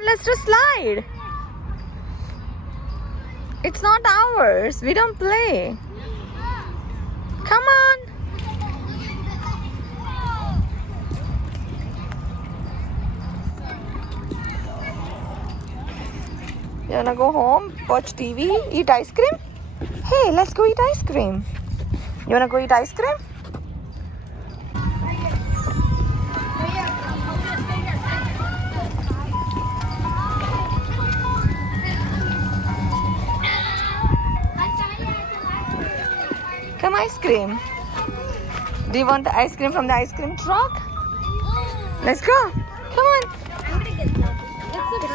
on, let's do slide. It's not ours. We don't play. Come on. You wanna go home, watch TV, eat ice cream? Hey, let's go eat ice cream. You wanna go eat ice cream? Come ice cream. Do you want the ice cream from the ice cream truck? Let's go. Come on. I'm gonna get some. What's the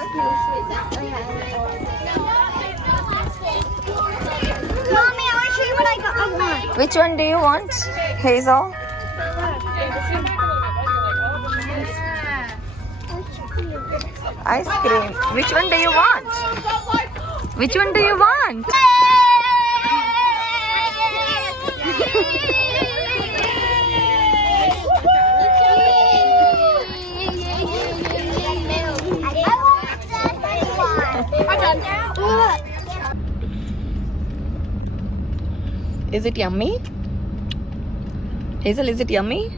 Mommy, I want to show you what I want. Which one do you want, Hazel? Ice cream. Which one do you want? Which one do you want? Is it yummy? Hazel, is it yummy?